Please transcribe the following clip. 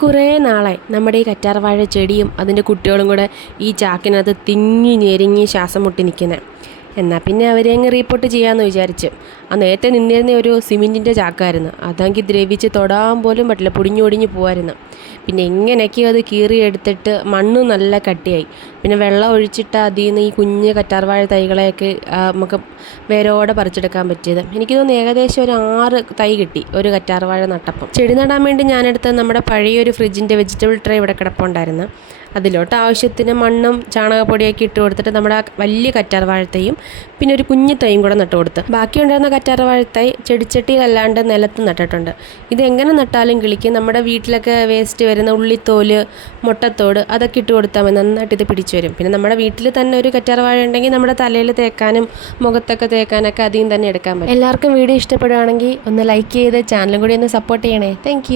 കുറേ നാളായി നമ്മുടെ ഈ കറ്റാർവാഴ ചെടിയും അതിൻ്റെ കുട്ടികളും കൂടെ ഈ ചാക്കിനകത്ത് തിങ്ങി ഞെരുങ്ങി ശ്വാസം മുട്ടി നിൽക്കുന്നത്. എന്നാൽ പിന്നെ അവരെ അങ്ങ് റീപ്പോർട്ട് ചെയ്യാമെന്ന് വിചാരിച്ചു. ആ നേരത്തെ നിന്നിരുന്ന ഒരു സിമെൻറ്റിൻ്റെ ചാക്കായിരുന്നു. അതെങ്കിൽ ദ്രവിച്ച് തൊടാൻ പോലും പറ്റില്ല, പൊടിഞ്ഞൊടിഞ്ഞ് പോകായിരുന്നു. പിന്നെ എങ്ങനെയൊക്കെയോ അത് കീറിയെടുത്തിട്ട് മണ്ണ് നല്ല കട്ടിയായി. പിന്നെ വെള്ളം ഒഴിച്ചിട്ട് അതിൽ നിന്ന് ഈ കുഞ്ഞ് കറ്റാർവാഴ തൈകളെയൊക്കെ നമുക്ക് വേരോടെ പറിച്ചെടുക്കാൻ പറ്റിയത്. എനിക്ക് തോന്നുന്നു ഏകദേശം ഒരു 6 തൈ കിട്ടി ഒരു കറ്റാർവാഴ നട്ടപ്പം. ചെടി നടാൻ വേണ്ടി ഞാനെടുത്ത് നമ്മുടെ പഴയൊരു ഫ്രിഡ്ജിൻ്റെ വെജിറ്റബിൾ ട്രേ ഇവിടെ കിടപ്പുണ്ടായിരുന്നു. അതിലോട്ട് ആവശ്യത്തിന് മണ്ണും ചാണകപ്പൊടിയൊക്കെ ഇട്ട് കൊടുത്തിട്ട് നമ്മുടെ വലിയ കറ്റാർവാഴത്തൈയും പിന്നെ ഒരു കുഞ്ഞു തൈയും കൂടെ നട്ടു കൊടുത്ത്. ബാക്കിയുണ്ടായിരുന്ന കറ്റാർവാഴത്തൈ ചെടിച്ചട്ടിയിലല്ലാണ്ട് നിലത്ത് നട്ടിട്ടുണ്ട്. ഇതെങ്ങനെ നട്ടാലും കിളിക്കും. നമ്മുടെ വീട്ടിലൊക്കെ വേസ്റ്റ് വരുന്ന ഉള്ളിത്തോല്, മുട്ടത്തോട് അതൊക്കെ ഇട്ട് കൊടുത്താൽ മതി, നന്നായിട്ട് ഇത് പിടിച്ചു വരും. പിന്നെ നമ്മുടെ വീട്ടിൽ തന്നെ ഒരു കറ്റാർവാഴ ഉണ്ടെങ്കിൽ നമ്മുടെ തലയിൽ തേക്കാനും മുഖത്തൊക്കെ തേക്കാനൊക്കെ അധികം തന്നെ എടുക്കാൻ പറ്റും. എല്ലാവർക്കും വീഡിയോ ഇഷ്ടപ്പെടുകയാണെങ്കിൽ ഒന്ന് ലൈക്ക് ചെയ്ത് ചാനലും കൂടി ഒന്ന് സപ്പോർട്ട് ചെയ്യണേ. താങ്ക്